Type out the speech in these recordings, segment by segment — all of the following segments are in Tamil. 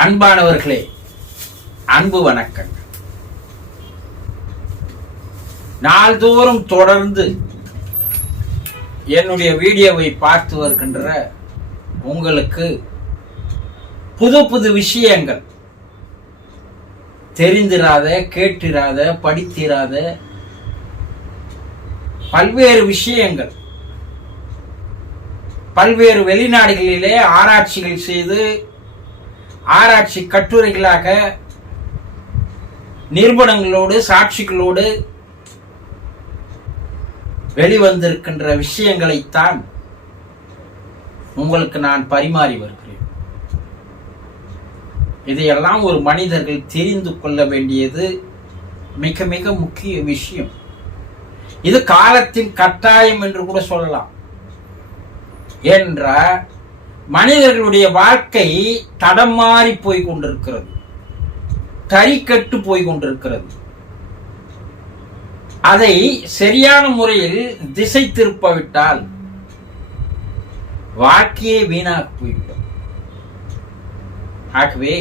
அன்பானவர்களே, அன்பு வணக்கம். நாள்தோறும் தொடர்ந்து என்னுடைய வீடியோவை பார்த்து வருகின்ற உங்களுக்கு புது புது விஷயங்கள், தெரிந்திராத, கேட்டிராத, படித்திராத பல்வேறு விஷயங்கள், பல்வேறு வெளிநாடுகளிலே ஆராய்ச்சிகள் செய்து ஆராய்ச்சி கட்டுரைகளாக நிறுவனங்களோடு சாட்சிகளோடு வெளிவந்திருக்கின்ற விஷயங்களைத்தான் உங்களுக்கு நான் பரிமாறி வருகிறேன். இதையெல்லாம் ஒரு மனிதர்கள் தெரிந்து கொள்ள வேண்டியது மிக மிக முக்கிய விஷயம். இது காலத்தின் கட்டாயம் என்று கூட சொல்லலாம். என்ற மனிதர்களுடைய வாழ்க்கை தடம் மாறி போய் கொண்டிருக்கிறது, தறிக்கட்டு போய் கொண்டிருக்கிறது. அதை சரியான முறையில் திசை திருப்பவிட்டால் வாழ்க்கையே வீணாக போய்விடும். ஆகவே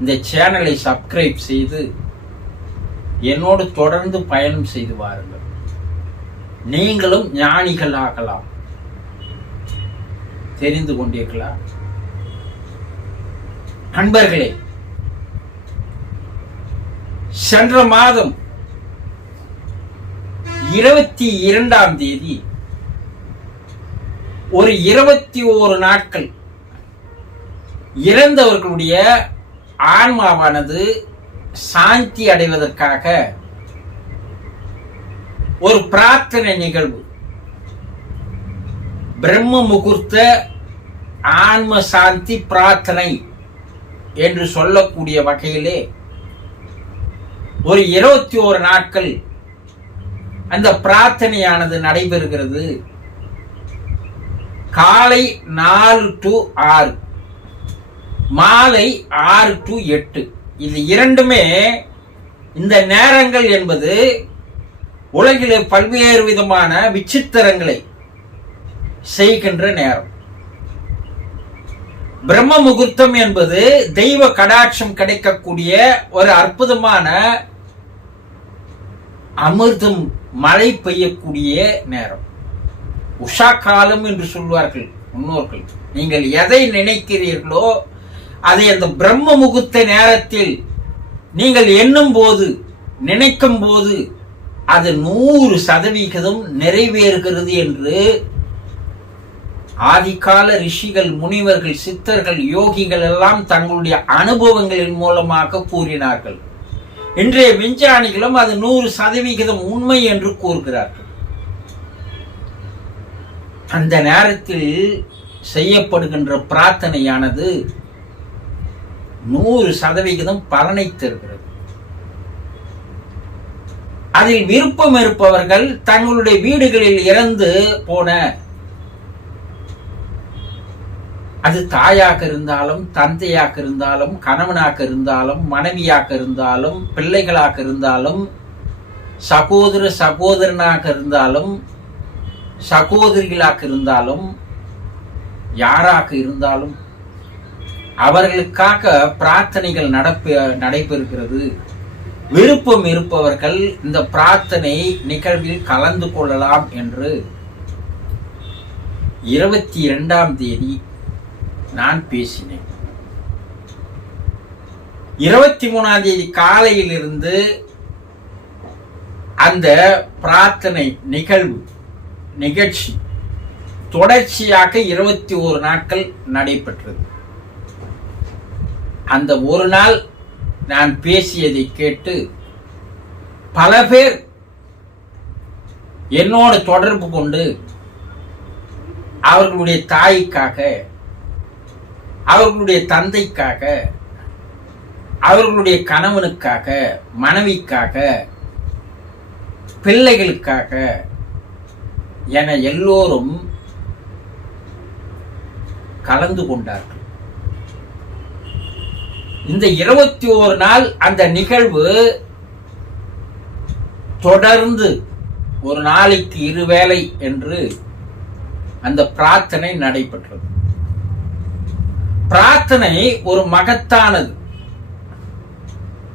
இந்த சேனலை சப்ஸ்கிரைப் செய்து என்னோடு தொடர்ந்து பயணம் செய்து வாருங்கள். நீங்களும் ஞானிகள் ஆகலாம். தெரிந்து கொண்டீர்களா நண்பர்களே? சென்ற மாதம் 22ஆம் தேதி ஒரு 21 நாட்கள் இறந்தவர்களுடைய ஆன்மாவானது சாந்தி அடைவதற்காக ஒரு பிரார்த்தனை நிகழ்வு, பிரம்ம முகூர்த்த ஆன்ம சாந்தி பிரார்த்தனை என்று சொல்லக்கூடிய வகையிலே ஒரு 21 நாட்கள் அந்த பிரார்த்தனையானது நடைபெறுகிறது. காலை 4 to 6, மாலை 6 to 8. இது இரண்டுமே இந்த நேரங்கள் என்பது உலகிலே பல்வேறு விதமான விசித்திரங்களை செய்கின்ற நேரம். பிரம்ம முகூர்த்தம் என்பது தெய்வ கடாட்சம் கிடைக்கக்கூடிய ஒரு அற்புதமான அமிர்தம் மழை பெய்யக்கூடிய நேரம். உஷா காலம் என்று சொல்வார்கள் முன்னோர்கள். நீங்கள் எதை நினைக்கிறீர்களோ அதை அந்த பிரம்ம முகூர்த்த நேரத்தில் நீங்கள் எண்ணும் போது, நினைக்கும் போது அது 100% நிறைவேறுகிறது என்று ஆதிகால ரிஷிகள், முனிவர்கள், சித்தர்கள், யோகிகள் எல்லாம் தங்களுடைய அனுபவங்களின் மூலமாக கூறினார்கள். இன்றைய விஞ்ஞானிகளும் அது 100% உண்மை என்று கூறுகிறார்கள். அந்த நேரத்தில் செய்யப்படுகின்ற பிரார்த்தனையானது 100% பலனை தருகிறது. அதில் விருப்பம் இருப்பவர்கள் தங்களுடைய வீடுகளில் இறந்து போன, அது தாயாக இருந்தாலும், தந்தையாக இருந்தாலும், கணவனாக இருந்தாலும், மனைவியாக இருந்தாலும், பிள்ளைகளாக இருந்தாலும், சகோதரனாக இருந்தாலும், சகோதரிகளாக இருந்தாலும், யாராக இருந்தாலும் அவர்களுக்காக பிரார்த்தனைகள் நடைபெறுகிறது. விருப்பம் இருப்பவர்கள் இந்த பிரார்த்தனை நிகழ்வில் கலந்து கொள்ளலாம் என்று 22ஆம் தேதி நான் பேசினேன். 23ஆம் தேதி காலையிலிருந்து அந்த பிரார்த்தனை நிகழ்ச்சி தொடர்ச்சியாக 21 நாட்கள் நடைபெற்றது. அந்த ஒரு நாள் நான் பேசியதை கேட்டு பல பேர் என்னோடு தொடர்பு கொண்டு அவர்களுடைய தாய்க்காக, அவர்களுடைய தந்தைக்காக, அவர்களுடைய கணவனுக்காக, மனைவிக்காக, பிள்ளைகளுக்காக என எல்லோரும் கலந்து கொண்டார்கள். இந்த 21 நாள் அந்த நிகழ்வு தொடர்ந்து ஒரு நாளைக்கு 2 வேளை என்று அந்த பிரார்த்தனை நடைபெற்றது. பிரார்த்தனை பிரார்த்தனை ஒரு மகத்தானது.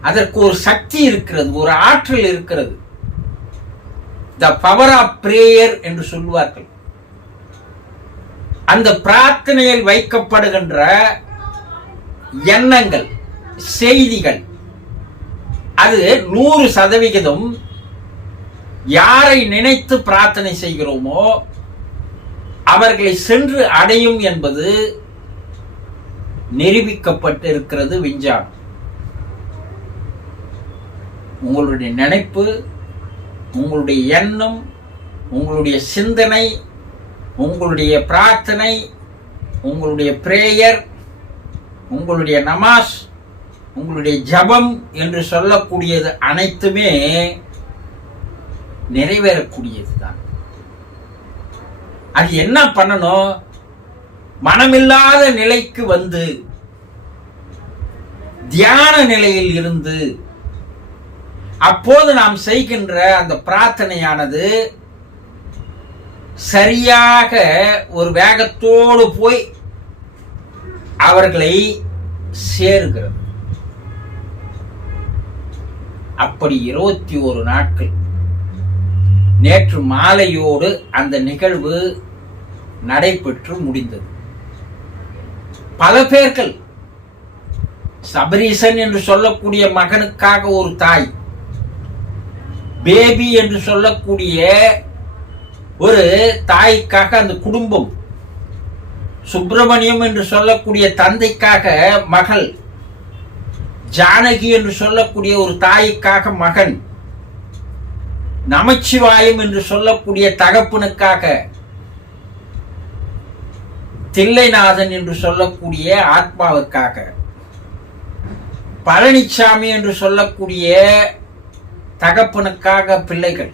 அதற்கு ஒரு சக்தி இருக்கிறது, ஒரு ஆற்றல் இருக்கிறது. த பவர் ஆஃப் பிரேயர் என்று சொல்வார்கள். அந்த பிரார்த்தனையில் வைக்கப்படுகின்ற எண்ணங்கள், செய்திகள், அது 100% யாரை நினைத்து பிரார்த்தனை செய்கிறோமோ அவர்களை சென்று அடையும் என்பது நிரூபிக்கப்பட்டு இருக்கிறது விஞ்ஞானம். உங்களுடைய நினைப்பு, உங்களுடைய எண்ணம், உங்களுடைய சிந்தனை, உங்களுடைய பிரார்த்தனை, உங்களுடைய பிரேயர், உங்களுடைய நமாஸ், உங்களுடைய ஜபம் என்று சொல்லக்கூடியது அனைத்துமே நிறைவேறக்கூடியதுதான். அது என்ன பண்ணணும்? மனமில்லாத நிலைக்கு வந்து தியான நிலையில் இருந்து அப்போது நாம் செய்கின்ற அந்த பிரார்த்தனையானது சரியாக ஒரு வேகத்தோடு போய் அவர்களை சேருகிறது. அப்படி 21 நாட்கள் நேற்று மாலையோடு அந்த நிகழ்வு நடைபெற்று முடிந்தது. பல பேர்கள், சபரீசன் என்று சொல்லக்கூடிய மகனுக்காக ஒரு தாய், பேபி என்று சொல்லக்கூடிய ஒரு தாய்க்காக அந்த குடும்பம், சுப்பிரமணியம் என்று சொல்லக்கூடிய தந்தைக்காக மகள், ஜானகி என்று சொல்லக்கூடிய ஒரு தாய்க்காக மகன், நமச்சிவாயம் என்று சொல்லக்கூடிய தகப்பனுக்காக, தில்லைநாதன் என்று சொல்லக்கூடிய ஆத்மாவுக்காக, பழனிசாமி என்று சொல்லக்கூடிய தகப்பனுக்காக பிள்ளைகள்,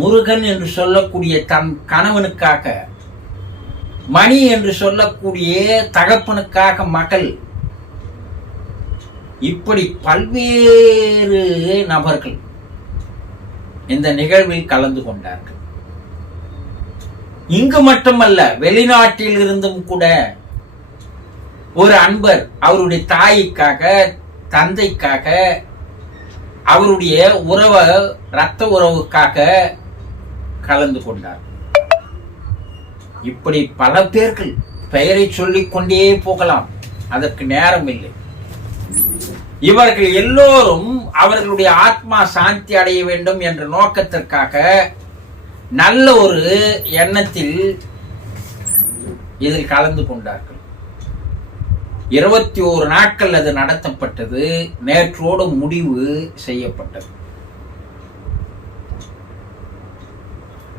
முருகன் என்று சொல்லக்கூடிய தன் கணவனுக்காக, மணி என்று சொல்லக்கூடிய தகப்பனுக்காக மகள், இப்படி பல்வேறு நபர்கள் இந்த நிகழ்வில் கலந்து கொண்டார்கள். இங்கு மட்டுமல்ல, வெளிநாட்டில் இருந்தும் கூட ஒரு அன்பர் அவருடைய தாய்க்காக, தந்தைக்காக, அவருடைய இரத்த உறவுக்காக கலந்து கொண்டார். இப்படி பல பேர்கள் பெயரை சொல்லிக் கொண்டே போகலாம், அதற்கு நேரம் இல்லை. இவர்கள் எல்லோரும் அவர்களுடைய ஆத்மா சாந்தி அடைய வேண்டும் என்ற நோக்கத்திற்காக நல்ல ஒரு எண்ணத்தில் இதில் கலந்து கொண்டார்கள். 21 நாட்கள் அது நடத்தப்பட்டது. நேற்றோடு முடிவு செய்யப்பட்டது.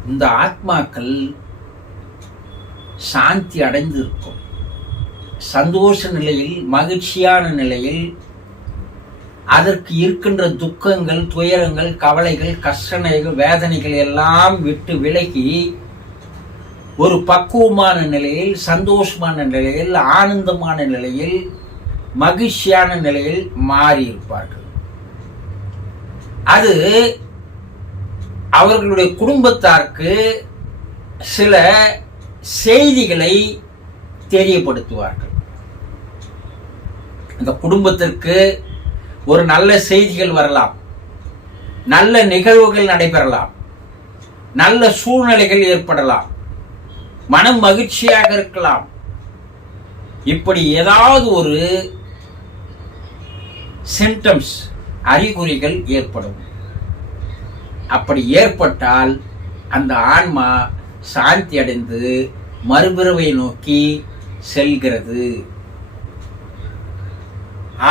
இந்த ஆத்மாக்கள் சாந்தி அடைந்திருக்கும், சந்தோஷ நிலையில், மகிழ்ச்சியான நிலையில், அதற்கு இருக்கின்ற துக்கங்கள், துயரங்கள், கவலைகள், கஷ்டங்கள், வேதனைகள் எல்லாம் விட்டு விலகி ஒரு பக்குவமான நிலையில், சந்தோஷமான நிலையில், ஆனந்தமான நிலையில், மகிழ்ச்சியான நிலையில் மாறி இருப்பார்கள். அது அவர்களுடைய குடும்பத்தாருக்கு சில செய்திகளை தெரியப்படுத்துவார்கள். அந்த குடும்பத்திற்கு ஒரு நல்ல செய்திகள் வரலாம், நல்ல நிகழ்வுகள் நடைபெறலாம், நல்ல சூழ்நிலைகள் ஏற்படலாம், மனம் மகிழ்ச்சியாக இருக்கலாம். இப்படி ஏதாவது ஒரு சிம்டம்ஸ், அறிகுறிகள் ஏற்படும். அப்படி ஏற்பட்டால் அந்த ஆன்மா சாந்தி அடைந்து மறுபிறவை நோக்கி செல்கிறது.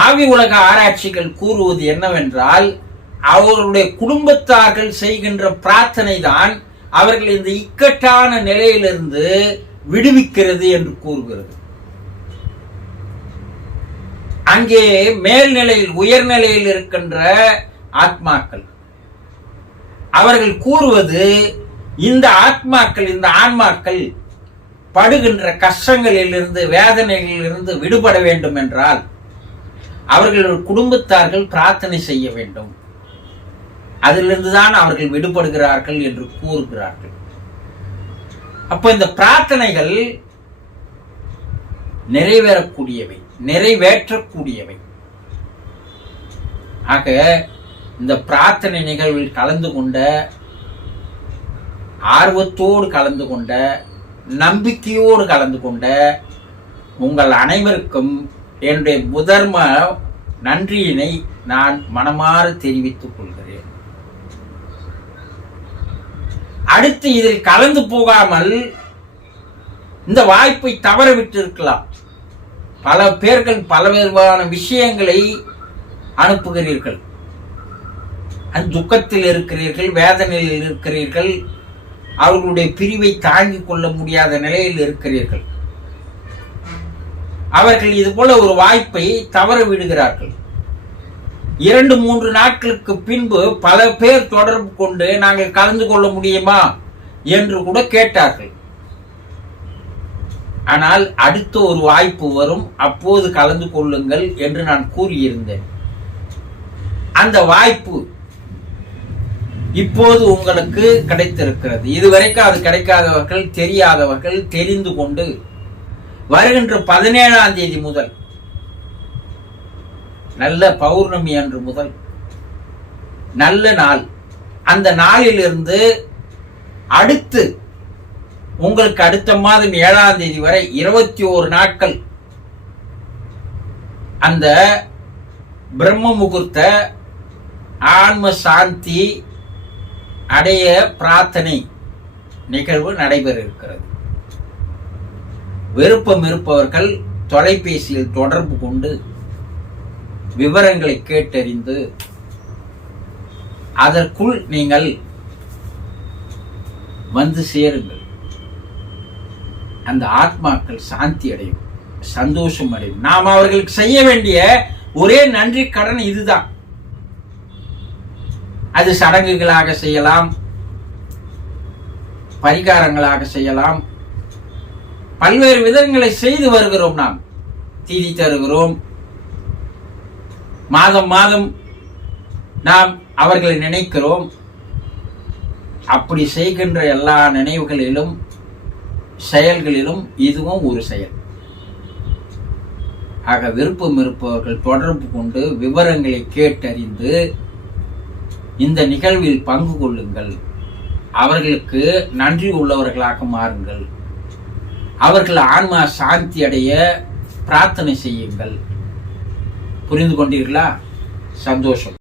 ஆவி உலக ஆராய்ச்சிகள் கூறுவது என்னவென்றால், அவர்களுடைய குடும்பத்தார்கள் செய்கின்ற பிரார்த்தனை தான் அவர்கள் இந்த இக்கட்டான நிலையிலிருந்து விடுவிக்கிறது என்று கூறுகிறது. அங்கே மேல்நிலையில், உயர்நிலையில் இருக்கின்ற ஆத்மாக்கள் அவர்கள் கூறுவது, இந்த ஆத்மாக்கள், இந்த ஆன்மாக்கள் படுகின்ற கஷ்டங்களிலிருந்து, வேதனைகளிலிருந்து விடுபட வேண்டும் என்றால் அவர்கள் குடும்பத்தார்கள் பிரார்த்தனை செய்ய வேண்டும். அதிலிருந்துதான் அவர்கள் விடுபடுகிறார்கள் என்று கூறுகிறார்கள். அப்ப இந்த பிரார்த்தனைகள் நிறைவேறக்கூடியவை, நிறைவேற்றக்கூடியவை. ஆக இந்த பிரார்த்தனை நிகழ்வில் கலந்து கொண்ட, ஆர்வத்தோடு கலந்து கொண்ட, நம்பிக்கையோடு கலந்து கொண்ட உங்கள் அனைவருக்கும் என்னுடைய முதர்ம நன்றியினை நான் மனமாற தெரிவித்துக் கொள்கிறேன். அடுத்து இதில் கலந்து போகாமல் இந்த வாய்ப்பை தவற விட்டு இருக்கலாம். பல பேர்கள் பலவிதமான விஷயங்களை அனுப்புகிறீர்கள். துக்கத்தில் இருக்கிறீர்கள், வேதனையில் இருக்கிறீர்கள், அவர்களுடைய பிரிவை தாங்கிக் கொள்ள முடியாத நிலையில் இருக்கிறீர்கள். அவர்கள் இது போல ஒரு வாய்ப்பை தவற விடுகிறார்கள். 2-3 நாட்களுக்கு பின்பு பல பேர் தொடர்பு கொண்டு நாங்கள் கலந்து கொள்ள முடியுமா என்று கூட கேட்டார்கள். ஆனால் அடுத்த ஒரு வாய்ப்பு வரும், அப்போது கலந்து கொள்ளுங்கள் என்று நான் கூறியிருந்தேன். அந்த வாய்ப்பு இப்போது உங்களுக்கு கிடைத்திருக்கிறது. இதுவரைக்கும் அது கிடைக்காதவர்கள், தெரியாதவர்கள் தெரிந்து கொண்டு வருகின்ற 17ஆம் தேதி முதல், நல்ல பௌர்ணமி அன்று முதல் நல்ல நாள், அந்த நாளிலிருந்து அடுத்து உங்களுக்கு அடுத்த மாதம் 7ஆம் தேதி வரை 21 நாட்கள் அந்த பிரம்ம முகூர்த்த ஆன்ம சாந்தி அடைய பிரார்த்தனை நிகழ்வு நடைபெற இருக்கிறது. விருப்பம் இருப்பவர்கள் தொலைபேசியில் தொடர்பு கொண்டு விவரங்களை கேட்டறிந்து அதற்குள் நீங்கள் வந்து சேருங்கள். அந்த ஆத்மாக்கள் சாந்தி அடையும், சந்தோஷம் அடையும். நாம் அவர்களுக்கு செய்ய வேண்டிய ஒரே நன்றி கடன் இதுதான். அது சடங்குகளாக செய்யலாம், பரிகாரங்களாக செய்யலாம், பல்வேறு விதங்களை செய்து வருகிறோம். நாம் தீதி தருகிறோம், மாதம் மாதம் நாம் அவர்களை நினைக்கிறோம். அப்படி செய்கின்ற எல்லா நினைவுகளிலும் செயல்களிலும் இதுவும் ஒரு செயல். ஆக விருப்பம் இருப்பவர்கள் தொடர்பு கொண்டு விவரங்களை கேட்டறிந்து இந்த நிகழ்வில் பங்கு கொள்ளுங்கள். அவர்களுக்கு நன்றி உள்ளவர்களாக மாறுங்கள். அவர்கள் ஆன்மா சாந்தி அடைய பிரார்த்தனை செய்யுங்கள். புரிந்து கொண்டீர்களா? சந்தோஷம்.